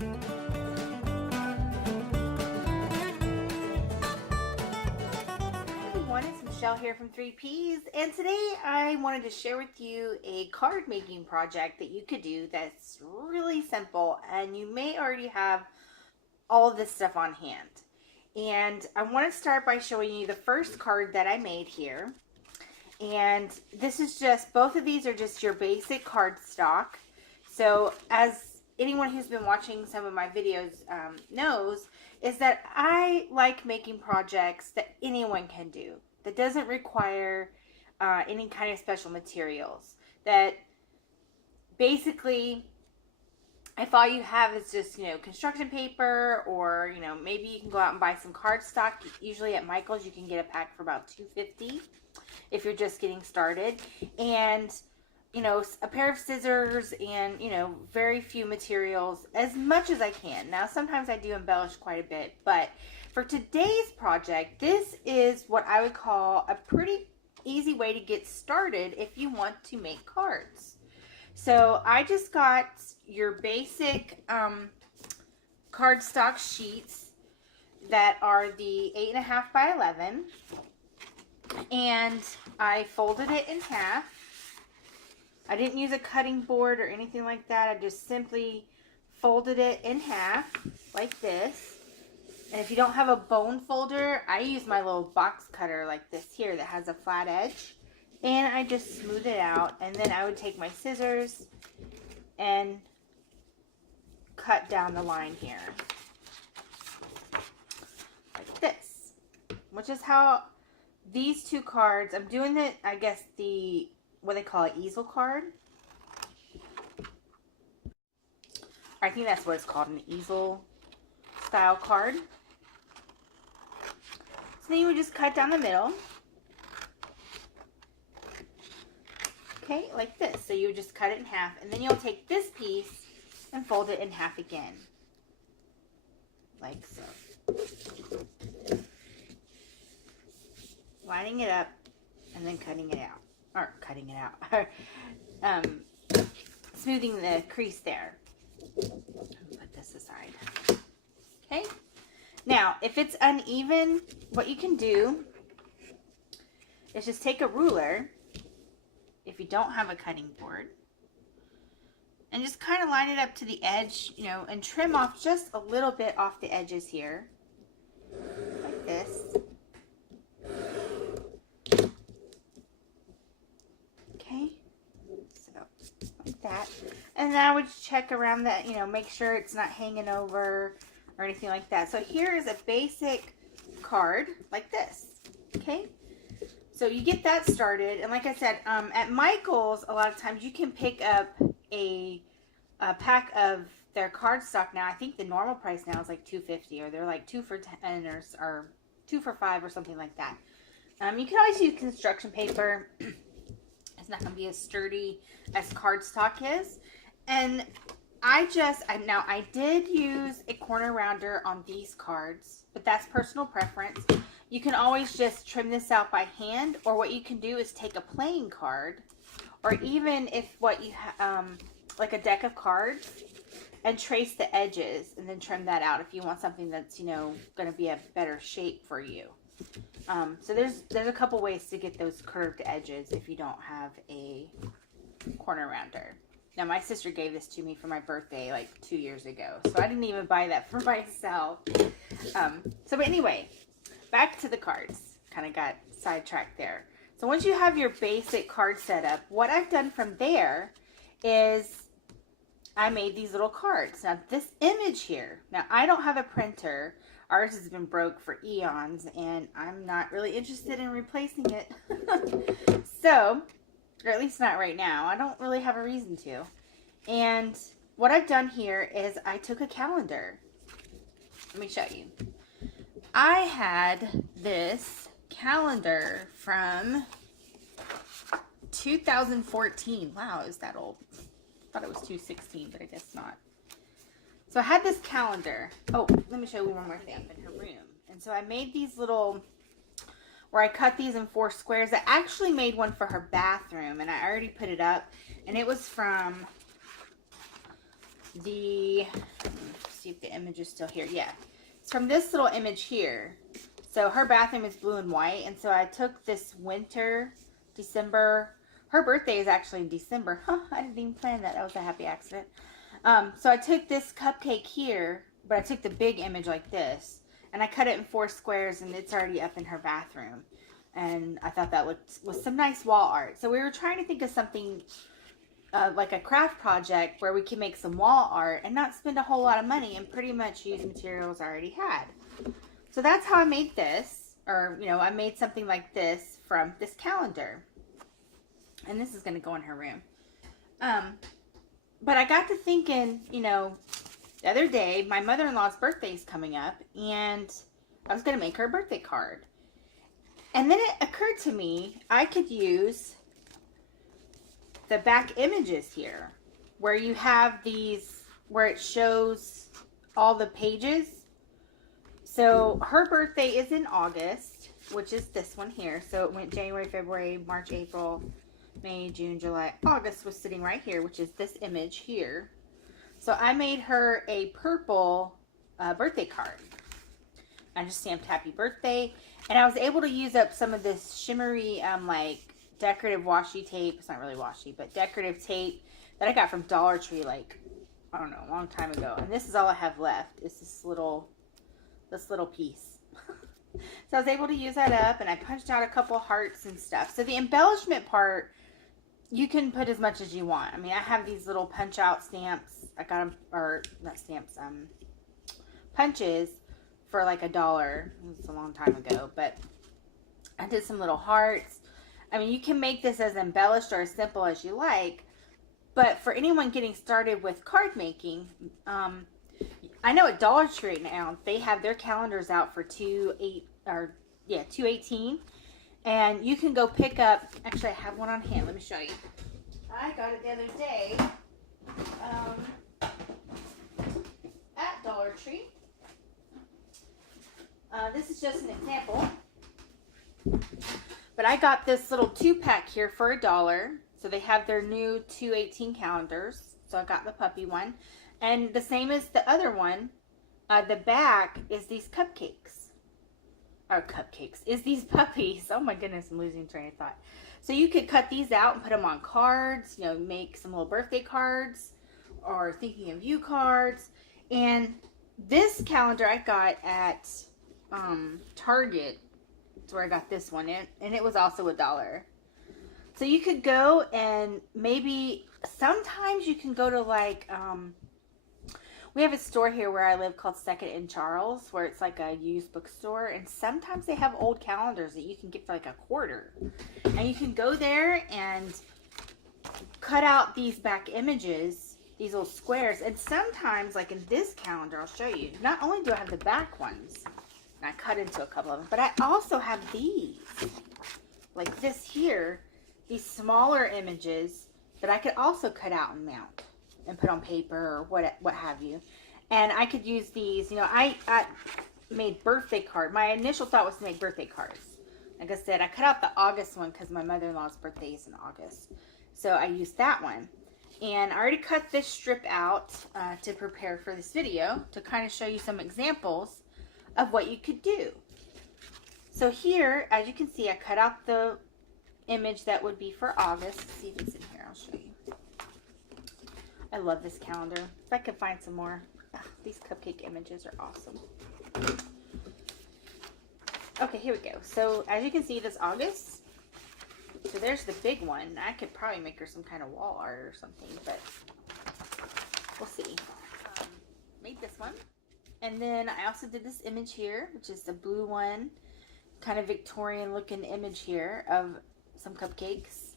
It's Michelle here from 3Ps, and today I wanted to share with you a card making project that you could do that's really simple, and you may already have all of this stuff on hand. And I want to start by showing you the first card that I made here. And this is just, both of these are just your basic cardstock. So as anyone who's been watching some of my videos knows, is that I like making projects that anyone can do, that doesn't require any kind of special materials, that basically if all you have is just, construction paper, or, maybe you can go out and buy some cardstock. Usually at Michael's you can get a pack for about $2.50 if you're just getting started. And, a pair of scissors and, very few materials, as much as I can. Now, sometimes I do embellish quite a bit, but for today's project, this is what I would call a pretty easy way to get started if you want to make cards. So I just got your basic cardstock sheets that are the 8.5 by 11, and I folded it in half. I didn't use a cutting board or anything like that. I just simply folded it in half like this. And if you don't have a bone folder, I use my little box cutter like this here that has a flat edge. And I just smooth it out, and then I would take my scissors and cut down the line here. Like this. Which is how these two cards, I'm doing it, I guess, what they call an easel card. I think that's what it's called, an easel style card. So then you would just cut down the middle. Okay, like this. So you just cut it in half, and then you'll take this piece and fold it in half again. Like so. Lining it up and then cutting it out. Or cutting it out. Smoothing the crease there. Put this aside. Okay. Now, if it's uneven, what you can do is just take a ruler, if you don't have a cutting board, and just kind of line it up to the edge, and trim off just a little bit off the edges here, like this. Okay, so like that. And then I would check around that, make sure it's not hanging over or anything like that. So here is a basic card like this, okay? So you get that started, and like I said, at Michael's, a lot of times you can pick up a pack of their cardstock now. I think the normal price now is like $2.50, or they're like 2 for 10 or 2 for 5 or something like that. You can always use construction paper. It's not going to be as sturdy as cardstock is. And I did use a corner rounder on these cards, but that's personal preference. You can always just trim this out by hand, or what you can do is take a playing card, or even if what you have, like a deck of cards, and trace the edges and then trim that out if you want something that's, going to be a better shape for you. So there's a couple ways to get those curved edges if you don't have a corner rounder. Now, my sister gave this to me for my birthday like 2 years ago, so I didn't even buy that for myself. But anyway, back to the cards. Kind of got sidetracked there. So once you have your basic card set up, what I've done from there is I made these little cards. Now, this image here, now I don't have a printer. Ours has been broke for eons, and I'm not really interested in replacing it. So, or at least not right now. I don't really have a reason to. And what I've done here is I took a calendar. Let me show you. I had this calendar from 2014. Wow, is that old? I thought it was 2016, but I guess not. So I had this calendar. Oh, let me show you one more thing in her room. And so I made these little, where I cut these in 4 squares. I actually made one for her bathroom, and I already put it up. And it was from the, see if the image is still here. Yeah. It's from this little image here. So her bathroom is blue and white. And so I took this winter, December. Her birthday is actually in December. Huh, I didn't even plan that. That was a happy accident. So I took this cupcake here, but I took the big image like this. And I cut it in 4 squares, and it's already up in her bathroom. And I thought that was some nice wall art. So we were trying to think of something like a craft project where we can make some wall art and not spend a whole lot of money and pretty much use materials I already had. So that's how I made this. Or, you know, I made something like this from this calendar. And this is going to go in her room. But I got to thinking, you know, the other day, my mother-in-law's birthday is coming up, and I was going to make her a birthday card. And then it occurred to me, I could use the back images here, where you have these, where it shows all the pages. So her birthday is in August, which is this one here. So it went January, February, March, April, May, June, July, August was sitting right here, which is this image here. So I made her a purple birthday card. I just stamped happy birthday. And I was able to use up some of this shimmery, like, decorative washi tape. It's not really washi, but decorative tape that I got from Dollar Tree, like, I don't know, a long time ago. And this is all I have left. Is this little piece. So I was able to use that up, and I punched out a couple hearts and stuff. So the embellishment part, you can put as much as you want. I mean, I have these little punch out stamps. I got them, or not stamps, punches for like $1. It was a long time ago, but I did some little hearts. I mean, you can make this as embellished or as simple as you like, but for anyone getting started with card making, I know at Dollar Tree right now, they have their calendars out for $2.18. And you can go pick up, actually I have one on hand, let me show you. I got it the other day at Dollar Tree. This is just an example. But I got this little 2-pack here for $1. So they have their new 2/18 calendars. So I got the puppy one. And the same as the other one, the back is these cupcakes. Or cupcakes, is these puppies. Oh my goodness, I'm losing train of thought. So you could cut these out and put them on cards, you know, make some little birthday cards or thinking of you cards. And this calendar I got at Target. That's where I got this one in, and it was also $1. So you could go and maybe, sometimes you can go to like, we have a store here where I live called Second and Charles, where it's like a used bookstore, and sometimes they have old calendars that you can get for like $1. And you can go there and cut out these back images, these little squares, and sometimes, like in this calendar, I'll show you, not only do I have the back ones, and I cut into a couple of them, but I also have these, like this here, these smaller images that I could also cut out and mount and put on paper or what have you. And I could use these, you know, I made birthday card. My initial thought was to make birthday cards. Like I said, I cut out the August one because my mother-in-law's birthday is in August. So I used that one. And I already cut this strip out to prepare for this video to kind of show you some examples of what you could do. So here, as you can see, I cut out the image that would be for August. Let's see if it's in here. I'll show you. I love this calendar. If I could find some more. These cupcake images are awesome. Okay, here we go. So as you can see, this August. So there's the big one. I could probably make her some kind of wall art or something, but we'll see. Made this one. And then I also did this image here, which is the blue one. Kind of Victorian looking image here of some cupcakes.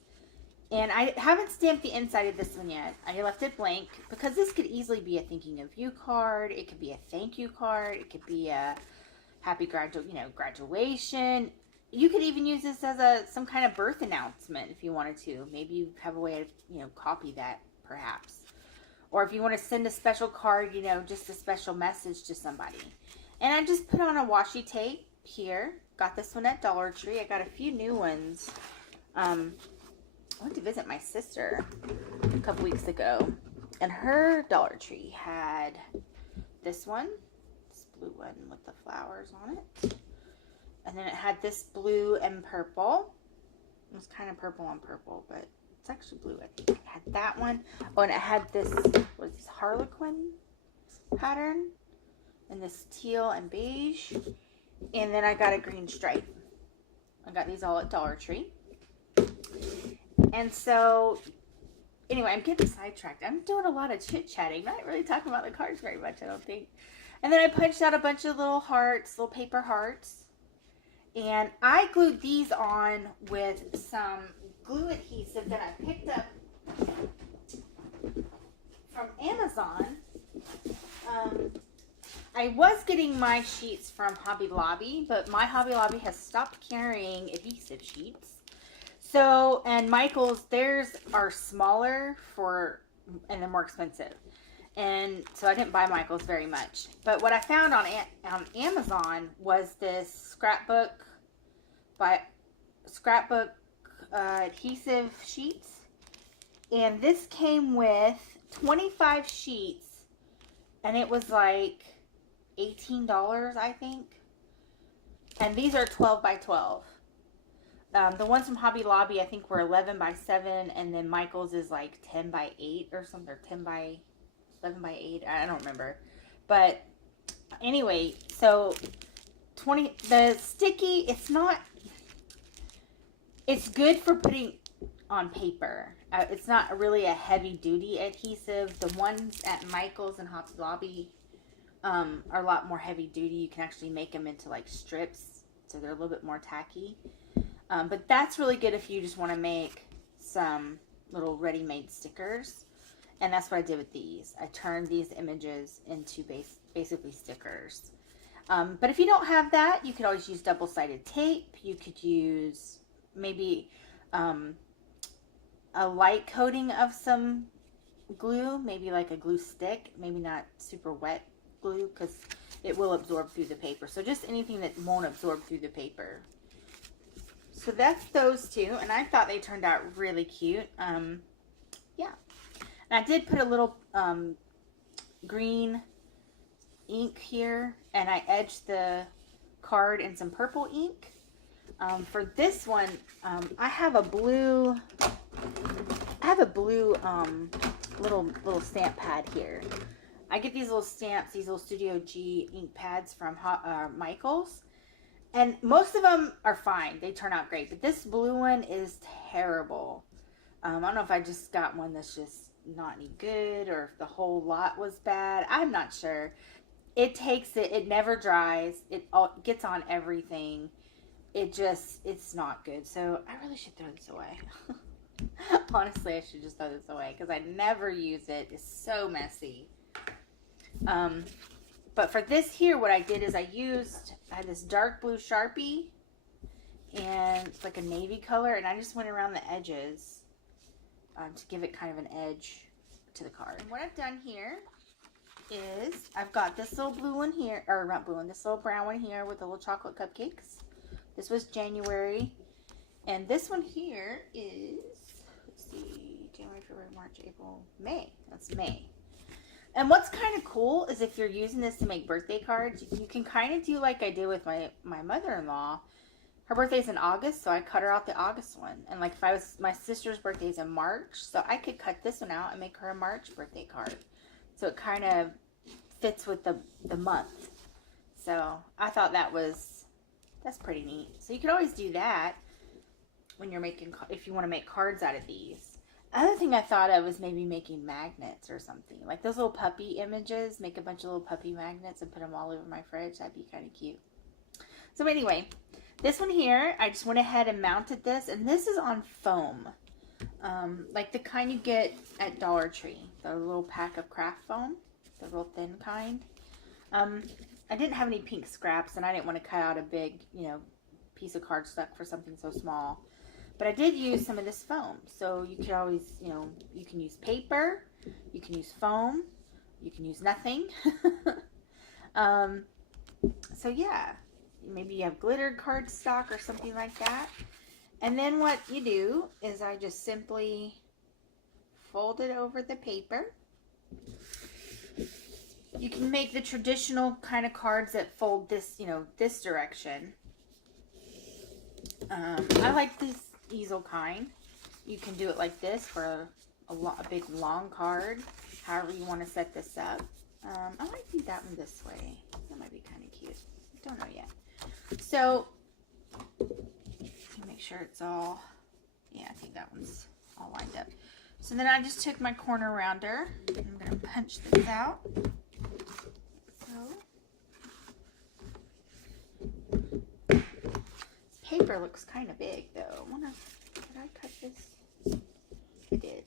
And I haven't stamped the inside of this one yet. I left it blank because this could easily be a thinking of you card. It could be a thank you card. It could be a happy graduation. You could even use this as some kind of birth announcement if you wanted to. Maybe you have a way to, copy that perhaps. Or if you want to send a special card, just a special message to somebody. And I just put on a washi tape here. Got this one at Dollar Tree. I got a few new ones. I went to visit my sister a couple weeks ago, and her Dollar Tree had this one, this blue one with the flowers on it. And then it had this blue and purple. It was kind of purple on purple, but it's actually blue. I think it had that one. Oh, and it had this, what is this, Harlequin pattern. And this teal and beige. And then I got a green stripe. I got these all at Dollar Tree. And so, anyway, I'm getting sidetracked. I'm doing a lot of chit-chatting. Not really talking about the cards very much, I don't think. And then I punched out a bunch of little hearts, little paper hearts. And I glued these on with some glue adhesive that I picked up from Amazon. I was getting my sheets from Hobby Lobby, but my Hobby Lobby has stopped carrying adhesive sheets. So, and Michael's, theirs are smaller and they're more expensive. And so I didn't buy Michael's very much. But what I found on Amazon was this scrapbook adhesive sheets. And this came with 25 sheets. And it was like $18, I think. And these are 12 by 12. The ones from Hobby Lobby, I think, were 11 by 7. And then Michael's is like 10 by 8 or something. Or 10 by 11 by 8. I don't remember. But anyway, so the sticky, it's good for putting on paper. It's not really a heavy duty adhesive. The ones at Michael's and Hobby Lobby are a lot more heavy duty. You can actually make them into like strips, so they're a little bit more tacky. But that's really good if you just want to make some little ready-made stickers. And that's what I did with these. I turned these images into basically stickers. But if you don't have that, you could always use double-sided tape. You could use maybe a light coating of some glue, maybe like a glue stick, maybe not super wet glue because it will absorb through the paper. So just anything that won't absorb through the paper. So that's those two, and I thought they turned out really cute. Yeah. And I did put a little green ink here, and I edged the card in some purple ink. For this one, I have a blue little stamp pad here. I get these little stamps, these little Studio G ink pads from Michael's. And most of them are fine. They turn out great. But this blue one is terrible. I don't know if I just got one that's just not any good or if the whole lot was bad. I'm not sure. It never dries. It gets on everything. It's not good. So I really should throw this away. Honestly, I should just throw this away because I never use it. It's so messy. But for this here, what I did is I had this dark blue Sharpie, and it's like a navy color, and I just went around the edges to give it kind of an edge to the card. And what I've done here is I've got this little blue one here, or not blue one, this little brown one here with the little chocolate cupcakes. This was January, and this one here is, let's see, January, February, March, April, May. That's May. And what's kind of cool is if you're using this to make birthday cards, you can kind of do like I did with my mother-in-law. Her birthday's in August, so I cut her out the August one. And like my sister's birthday's in March, so I could cut this one out and make her a March birthday card. So it kind of fits with the month. So I thought that's pretty neat. So you could always do that when you're if you want to make cards out of these. Other thing I thought of was maybe making magnets or something. Like those little puppy images, make a bunch of little puppy magnets and put them all over my fridge. That'd be kind of cute. So anyway, this one here, I just went ahead and mounted this. And this is on foam. Like the kind you get at Dollar Tree. The little pack of craft foam. The real thin kind. I didn't have any pink scraps and I didn't want to cut out a big, piece of cardstock for something so small. But I did use some of this foam. So you could always, you can use paper, you can use foam, you can use nothing. So yeah, maybe you have glittered cardstock or something like that. And then what you do is I just simply fold it over the paper. You can make the traditional kind of cards that fold this, you know, this direction. I like this easel kind. You can do it like this for a big long card, however you want to set this up. I might do that one this way. That might be kind of cute. Don't know yet. So, make sure it's all, yeah, I think that one's all lined up. So then I just took my corner rounder. I'm going to punch this out. So, this paper looks kind of big though. Did I cut this? I did.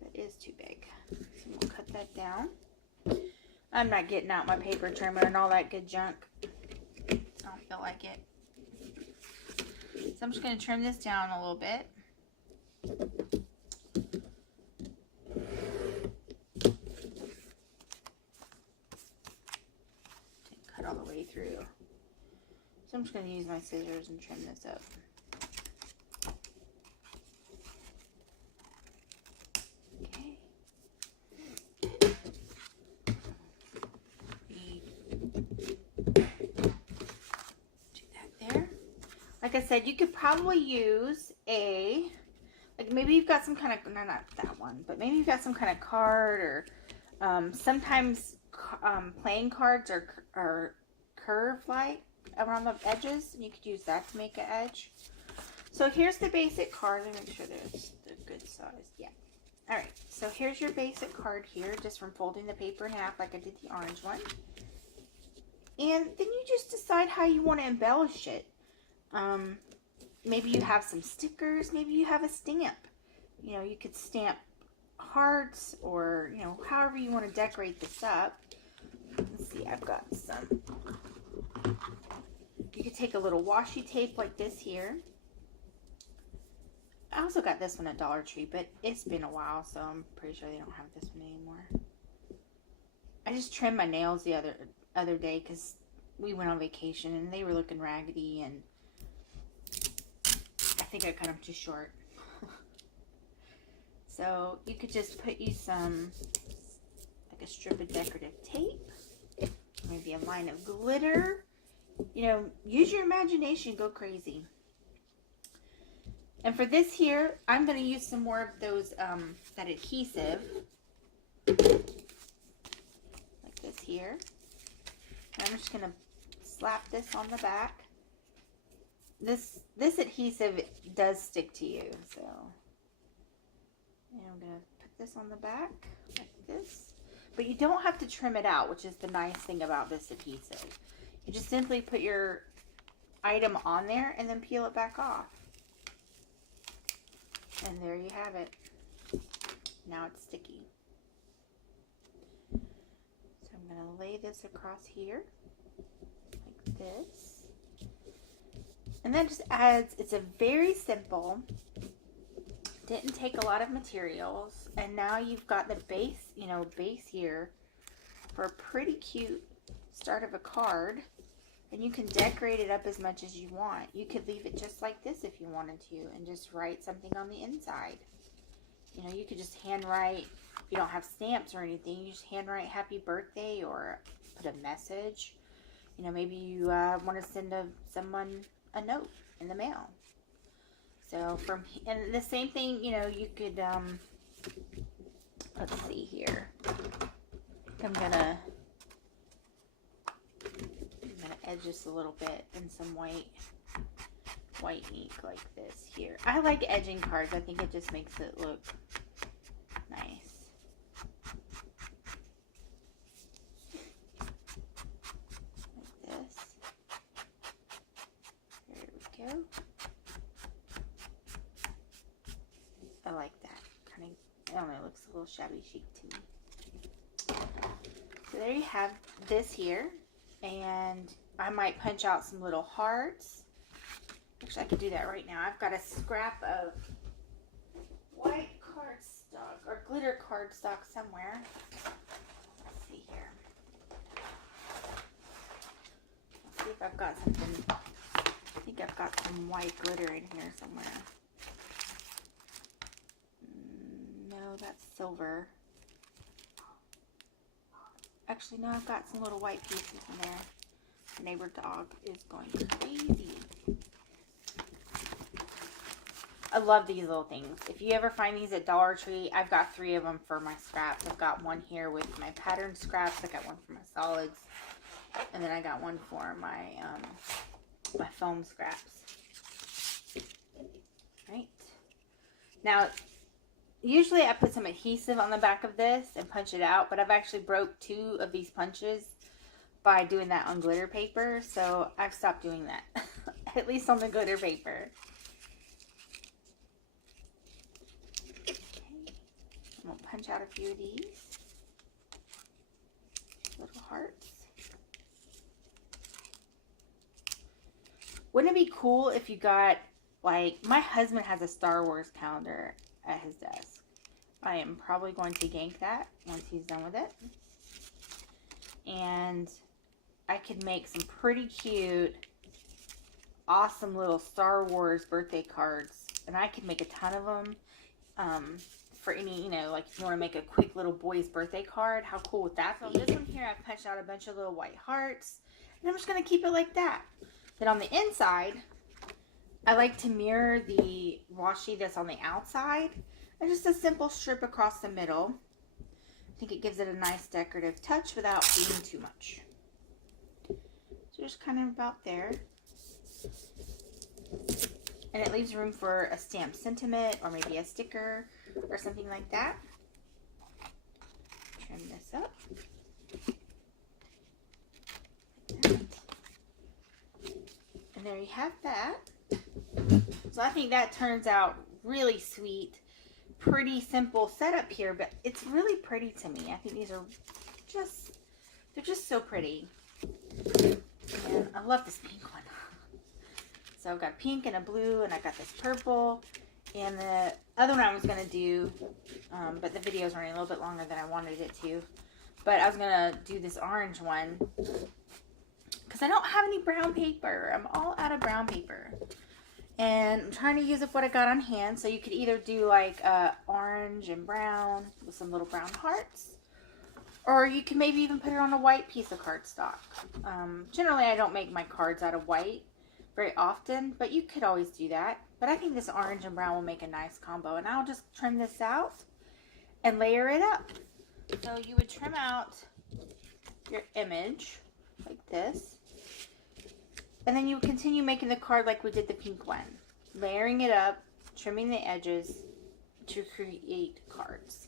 That is too big. So we'll cut that down. I'm not getting out my paper trimmer and all that good junk. I don't feel like it. So I'm just going to trim this down a little bit. Didn't cut all the way through. So I'm just going to use my scissors and trim this up. Okay. Do that there. Like I said, you could probably use a, like maybe you've got some kind of, no, not that one, but maybe you've got some kind of card, or sometimes playing cards are curved like around the edges, and you could use that to make an edge. So here's the basic card. Let me make sure there's the good size. Yeah. All right. So here's your basic card here, just from folding the paper in half like I did the orange one. And then you just decide how you want to embellish it. Maybe you have some stickers, maybe you have a stamp. You know, you could stamp hearts, or, you know, however you want to decorate this up. Let's see, I've got some. You could take a little washi tape like this here. I also got this one at Dollar Tree, but it's been a while, so I'm pretty sure they don't have this one anymore. I just trimmed my nails the other day because we went on vacation and they were looking raggedy, and I think I cut them too short. So you could just put you some, like a strip of decorative tape, maybe a line of glitter. You know, use your imagination, go crazy. And for this here, I'm going to use some more of those, that adhesive, like this here. And I'm just going to slap this on the back. This adhesive does stick to you, so. And I'm going to put this on the back like this. But you don't have to trim it out, which is the nice thing about this adhesive. You just simply put your item on there and then peel it back off. And there you have it. Now it's sticky. So I'm going to lay this across here like this. And that just adds, it's a very simple, didn't take a lot of materials, and now you've got the base, you know, base here for a pretty cute start of a card. And you can decorate it up as much as you want. You could leave it just like this if you wanted to, and just write something on the inside. You know, you could just handwrite, if you don't have stamps or anything, you just handwrite happy birthday, or put a message. You know, maybe you want to send someone a note in the mail. So and the same thing, you know, you could, let's see here. I'm gonna edge just a little bit in some white ink like this here. I like edging cards. I think it just makes it look nice. Like this. There we go. I like that. Kind of, I don't know, it looks a little shabby chic to me. So there you have this here. And I might punch out some little hearts. Actually, I could do that right now. I've got a scrap of white cardstock or glitter cardstock somewhere. Let's see here. Let's see if I've got something. I think I've got some white glitter in here somewhere. No, that's silver. Actually, no, I've got some little white pieces in there. The neighbor dog is going crazy. I love these little things. If you ever find these at Dollar Tree, I've got 3 of them for my scraps. I've got one here with my pattern scraps. I got one for my solids. And then I got one for my my foam scraps. Right. Now, usually I put some adhesive on the back of this and punch it out, but I've actually broke 2 of these punches by doing that on glitter paper, so I've stopped doing that. At least on the glitter paper. Okay. I'm going to punch out a few of these little hearts. Wouldn't it be cool if you got, like, my husband has a Star Wars calendar at his desk. I am probably going to yank that once he's done with it. And I could make some pretty cute, awesome little Star Wars birthday cards. And I could make a ton of them for any, you know, like if you want to make a quick little boy's birthday card. How cool would that be? So this one here, I've punched out a bunch of little white hearts. And I'm just going to keep it like that. Then on the inside, I like to mirror the washi that's on the outside. And just a simple strip across the middle. I think it gives it a nice decorative touch without being too much. So just kind of about there. And it leaves room for a stamped sentiment or maybe a sticker or something like that. Trim this up. Like that. And there you have that. So I think that turns out really sweet. Pretty simple setup here, but it's really pretty to me. I think these are just, they're just so pretty. And I love this pink one. So I've got pink and a blue, and I got this purple. And the other one I was going to do, but the video is running a little bit longer than I wanted it to. But I was going to do this orange one because I don't have any brown paper. I'm all out of brown paper. And I'm trying to use up what I got on hand. So you could either do like orange and brown with some little brown hearts. Or you can maybe even put it on a white piece of cardstock. Generally, I don't make my cards out of white very often, but you could always do that. But I think this orange and brown will make a nice combo. And I'll just trim this out and layer it up. So you would trim out your image like this. And then you would continue making the card like we did the pink one. Layering it up, trimming the edges to create cards.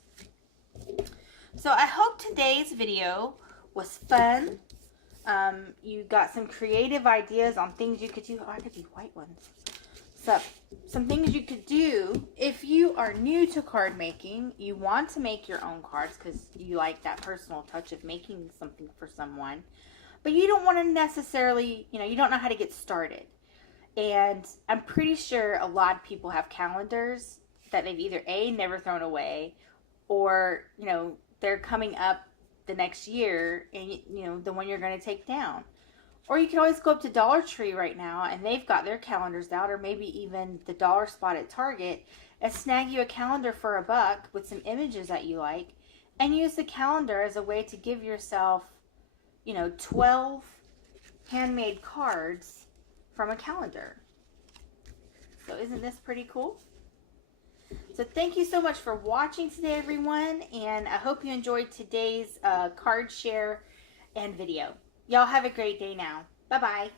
So I hope today's video was fun. You got some creative ideas on things you could do. Oh, I could do white ones. So some things you could do if you are new to card making. You want to make your own cards because you like that personal touch of making something for someone. But you don't want to necessarily, you know, you don't know how to get started. And I'm pretty sure a lot of people have calendars that they've either A, never thrown away, or, you know, they're coming up the next year and, you know, the one you're going to take down. Or you can always go up to Dollar Tree right now and they've got their calendars out, or maybe even the dollar spot at Target, and snag you a calendar for $1 with some images that you like, and use the calendar as a way to give yourself, you know, 12 handmade cards from a calendar. So isn't this pretty cool? So thank you so much for watching today, everyone. And I hope you enjoyed today's card share and video. Y'all have a great day now. Bye-bye.